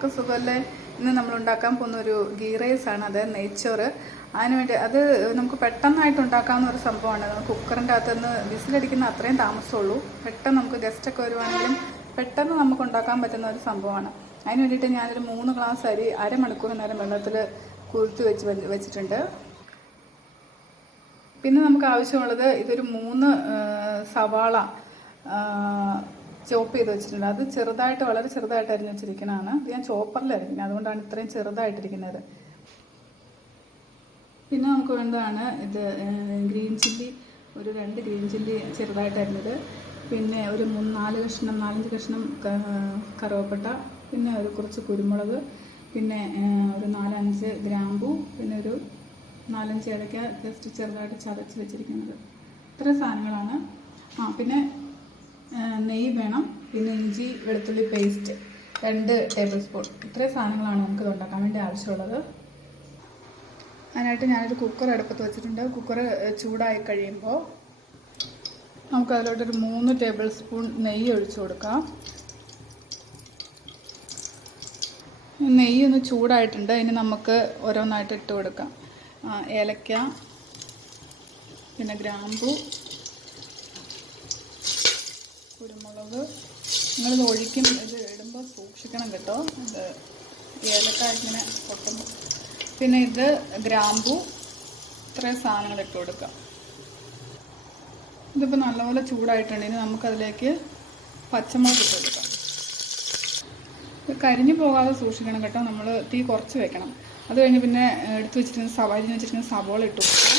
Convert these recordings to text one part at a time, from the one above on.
ഒക്കെ സുഖമല്ലേ? ഇന്ന് നമ്മൾ ഉണ്ടാക്കാൻ പോകുന്ന ഒരു ഗീ റൈസ് ആണ് അത് നെയ്ച്ചോറ്. അതിനുവേണ്ടി അത് നമുക്ക് പെട്ടെന്നായിട്ട് ഉണ്ടാക്കാവുന്ന ഒരു സംഭവമാണ്. കുക്കറിന്റെ അകത്ത് നിന്ന് വിസിലടിക്കുന്ന അത്രയും താമസമുള്ളൂ. പെട്ടെന്ന് നമുക്ക് ഗസ്റ്റൊക്കെ വരുവാണെങ്കിലും പെട്ടെന്ന് നമുക്ക് ഉണ്ടാക്കാൻ പറ്റുന്ന ഒരു സംഭവമാണ്. അതിന് വേണ്ടിയിട്ട് ഞാനൊരു മൂന്ന് ഗ്ലാസ് അരി അരമണിക്കൂർ നേരം വെള്ളത്തിൽ കുതിർത്ത് വെച്ച് വെച്ചിട്ടുണ്ട്. പിന്നെ നമുക്ക് ആവശ്യമുള്ളത് ഇതൊരു മൂന്ന് സവാള ചോപ്പ് ചെയ്ത് വെച്ചിട്ടുണ്ട്. അത് ചെറുതായിട്ട് വളരെ ചെറുതായിട്ട് അരിഞ്ഞ് വെച്ചിരിക്കുന്നതാണ് ഇത് ഞാൻ ചോപ്പറിൽ അരിഞ്ഞു. അതുകൊണ്ടാണ് ഇത്രയും ചെറുതായിട്ടിരിക്കുന്നത്. പിന്നെ നമുക്ക് വേണ്ടതാണ് ഇത് ഗ്രീൻ ചില്ലി. ഒരു രണ്ട് ഗ്രീൻ ചില്ലി ചെറുതായിട്ട് അരിഞ്ഞത്. പിന്നെ ഒരു മൂന്ന് നാല് കഷ്ണം നാലഞ്ച് കഷ്ണം കറുവപ്പട്ട. പിന്നെ ഒരു കുറച്ച് കുരുമുളക്. പിന്നെ ഒരു നാലഞ്ച് ഗ്രാമ്പു. പിന്നെ ഒരു നാലഞ്ച് ഏലക്ക ജസ്റ്റ് ചെറുതായിട്ട് ചതച്ച് വെച്ചിരിക്കുന്നത്. ഇത്ര സാധനങ്ങളാണ്. ആ പിന്നെ നെയ്യ് വേണം പിന്നെ ഇഞ്ചി വെളുത്തുള്ളി പേസ്റ്റ് രണ്ട് ടേബിൾ സ്പൂൺ ഇത്രയും സാധനങ്ങളാണ് നമുക്ക് ഉണ്ടാക്കാൻ വേണ്ടി ആവശ്യമുള്ളത്. അതിനായിട്ട് ഞാനൊരു കുക്കർ അടുപ്പത്ത് വെച്ചിട്ടുണ്ട്. കുക്കർ ചൂടായി കഴിയുമ്പോൾ നമുക്ക് അതിലോട്ടൊരു മൂന്ന് ടേബിൾ സ്പൂൺ നെയ്യ് ഒഴിച്ചു കൊടുക്കാം. നെയ്യ് ഒന്ന് ചൂടായിട്ടുണ്ട്. ഇനി നമുക്ക് ഓരോന്നായിട്ട് ഇട്ട് കൊടുക്കാം. ഏലക്ക പിന്നെ ഗ്രാമ്പു കുരുമുളക്. നിങ്ങളിത് ഒഴിക്കും ഇത് ഇടുമ്പോൾ സൂക്ഷിക്കണം കേട്ടോ. ഇത് ഏലക്ക ഇങ്ങനെ പൊട്ടുമ്പോൾ പിന്നെ ഇത് ഗ്രാമ്പു ഇത്രയും സാധനങ്ങൾ ഇട്ട് കൊടുക്കാം. ഇതിപ്പോൾ നല്ലപോലെ ചൂടായിട്ടുണ്ട്. ഇനി നമുക്കതിലേക്ക് പച്ചമുളക് ഇട്ട് കൊടുക്കാം. ഇത് കരിഞ്ഞു പോകാതെ സൂക്ഷിക്കണം കേട്ടോ. നമ്മൾ തീ കുറച്ച് വെക്കണം. അത് കഴിഞ്ഞ് പിന്നെ എടുത്ത് വെച്ചിരുന്ന സവാരി വെച്ചിരിക്കുന്ന സവോള ഇട്ട് കൊടുക്കാം.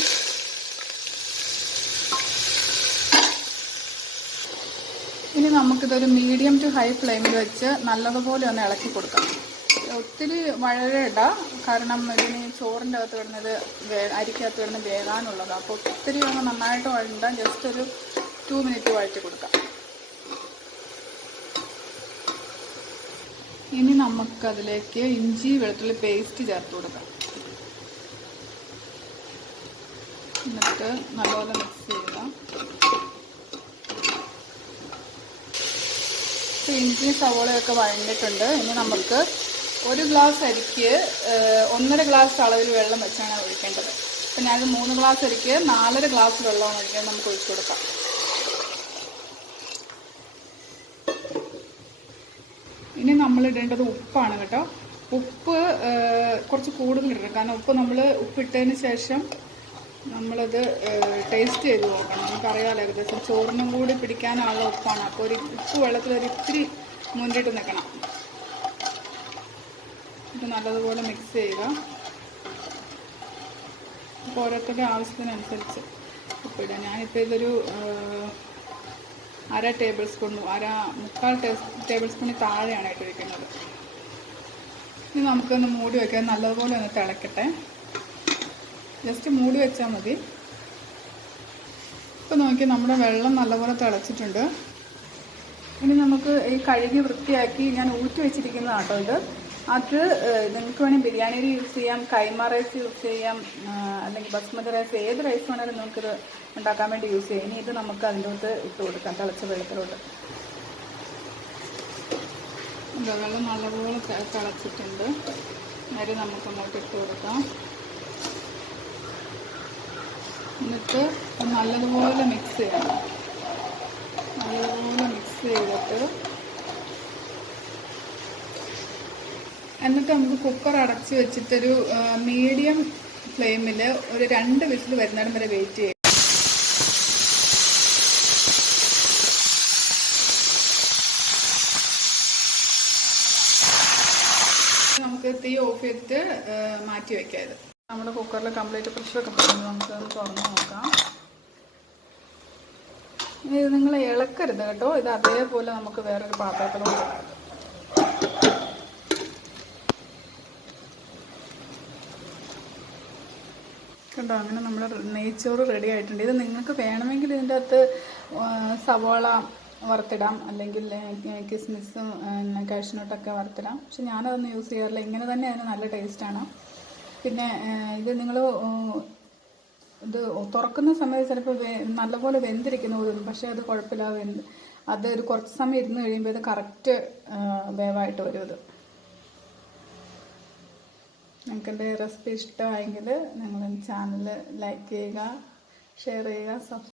ഇനി നമുക്കിതൊരു മീഡിയം ടു ഹൈ ഫ്ലെയിമിൽ വെച്ച് നല്ലതുപോലെ ഒന്ന് ഇളക്കി കൊടുക്കാം. ഒത്തിരി വഴരയിട കാരണം ഇതിന് ചോറിന്റെ അകത്ത് കിടന്നത് അരിക്കകത്ത് കിടന്ന് വേകാനുള്ളത്. അപ്പോൾ ഒത്തിരി ഒന്ന് നന്നായിട്ട് വഴണ്ട ജസ്റ്റ് ഒരു ടു മിനിറ്റ് വഴറ്റി കൊടുക്കാം. ഇനി നമുക്കതിലേക്ക് ഇഞ്ചി വെളുത്തുള്ളി പേസ്റ്റ് ചേർത്ത് കൊടുക്കാം. എന്നിട്ട് നല്ലപോലെ മിക്സ് ചെയ്യുക ഇഞ്ചിയും ഇഞ്ചി സവോളയൊക്കെ വഴണ്ടിട്ടുണ്ട് ഇനി നമുക്ക് ഒരു ഗ്ലാസ് അരിക്ക് ഒന്നര ഗ്ലാസ് അളവിൽ വെള്ളം വെച്ചാണ് ഒഴിക്കേണ്ടത്. അപ്പം ഞാനത് മൂന്ന് ഗ്ലാസ് അരിക്ക് നാലര ഗ്ലാസ് വെള്ളമാണ് ഒഴിക്കാൻ നമുക്ക് ഒഴിച്ചു കൊടുക്കാം. ഇനി നമ്മൾ ഇടേണ്ടത് ഉപ്പാണ് കേട്ടോ. ഉപ്പ് കുറച്ച് കൂടുതൽ ഇടണം. കാരണം ഉപ്പ് നമ്മൾ ഉപ്പിട്ടതിന് ശേഷം നമ്മളത് ടേസ്റ്റ് ചെയ്ത് നോക്കണം. നമുക്കറിയാമല്ലോ ഏകദേശം ചോറിനും കൂടി പിടിക്കാനുള്ള ഉപ്പാണ്. അപ്പോൾ ഒരു ഉപ്പ് വെള്ളത്തിൽ ഒരു ഇത്തിരി മുന്നിട്ട് നിൽക്കണം ഇത് നല്ലതുപോലെ മിക്സ് ചെയ്യുക. അപ്പോൾ ഓരോരുത്തരുടെ ആവശ്യത്തിനനുസരിച്ച് ഉപ്പിടുക ഞാനിപ്പോൾ ഇതൊരു അര ടേബിൾ സ്പൂണും അര മുക്കാൽ ടേബിൾ സ്പൂണിൽ താഴെയാണ് ഇട്ടിരിക്കുന്നത്. ഇനി നമുക്കൊന്ന് മൂടി വയ്ക്കാൻ നല്ലതുപോലെ ഒന്ന് തിളക്കട്ടെ. ജസ്റ്റ് മൂടി വെച്ചാൽ മതി. ഇപ്പോൾ നോക്കി നമ്മുടെ വെള്ളം നല്ലപോലെ തിളച്ചിട്ടുണ്ട്. ഇനി നമുക്ക് ഈ കഴുകി വൃത്തിയാക്കി ഞാൻ ഊറ്റി വെച്ചിരിക്കുന്നതാട്ടോ ഇത്. അത് നിങ്ങൾക്ക് വേണമെങ്കിൽ ബിരിയാണി യൂസ് ചെയ്യാം കൈമ റൈസ് യൂസ് ചെയ്യാം അല്ലെങ്കിൽ ബസ്മതി റൈസ് ഏത് റൈസ് വേണമെങ്കിലും നമുക്കിത് ഉണ്ടാക്കാൻ വേണ്ടി യൂസ് ചെയ്യാം. ഇനി ഇത് നമുക്ക് അകത്ത് ഇട്ട് കൊടുക്കാം തിളച്ച വെള്ളത്തിലോട്ട്. വെള്ളം നല്ലപോലെ തിളച്ചിട്ടുണ്ട്. അരി നമുക്ക് അങ്ങോട്ട് ഇട്ട് കൊടുക്കാം. എന്നിട്ട് നല്ലതുപോലെ മിക്സ് ചെയ്യണം. നല്ലതുപോലെ മിക്സ് ചെയ്തിട്ട് എന്നിട്ട് നമുക്ക് കുക്കർ അടച്ച് വെച്ചിട്ടൊരു മീഡിയം ഫ്ലെയിമിൽ ഒരു രണ്ട് വിസിൽ വരുന്നിടം വരെ വെയിറ്റ് ചെയ്യും. നമുക്ക് തീ ഓഫ് ചെയ്തിട്ട് മാറ്റി ഇത്. നമ്മുടെ കുക്കറിൽ കംപ്ലീറ്റ് പ്രഷറൊക്കെ പോകുന്നത് നമുക്ക് തുറന്നു നോക്കാം. ഇനി ഇത് നിങ്ങൾ ഇളക്കരുത് കേട്ടോ. ഇത് അതേപോലെ നമുക്ക് വേറൊരു പാത്രത്തിലോട്ട് കണ്ടോ അങ്ങനെ നമ്മൾ നെയ്ച്ചോറ് റെഡി ആയിട്ടുണ്ട്. ഇത് നിങ്ങൾക്ക് വേണമെങ്കിൽ ഇതിന്റെ അകത്ത് സവോള വറുത്തിടാം. അല്ലെങ്കിൽ കിസ്മിസും കാഷ്നട്ടൊക്കെ വറുത്തിടാം. പക്ഷെ ഞാനതൊന്നും യൂസ് ചെയ്യാറില്ല. ഇങ്ങനെ തന്നെ അതിന് നല്ല ടേസ്റ്റാണ് പിന്നെ ഇത് നിങ്ങൾ ഇത് തുറക്കുന്ന സമയത്ത് ചിലപ്പോൾ നല്ലപോലെ വെന്തിരിക്കുന്ന പോലും പക്ഷേ അത് കുഴപ്പമില്ല വെന്ത് അത് ഒരു കുറച്ച് സമയം ഇരുന്ന് കഴിയുമ്പോൾ ഇത് കറക്റ്റ് വേവായിട്ട് വരും ഇത് നിങ്ങൾക്ക് എന്റെ റെസിപ്പി ഇഷ്ടമായെങ്കിൽ നിങ്ങൾ ചാനൽ ലൈക്ക് ചെയ്യുക ഷെയർ ചെയ്യുക സബ്സ്ക്രൈബ്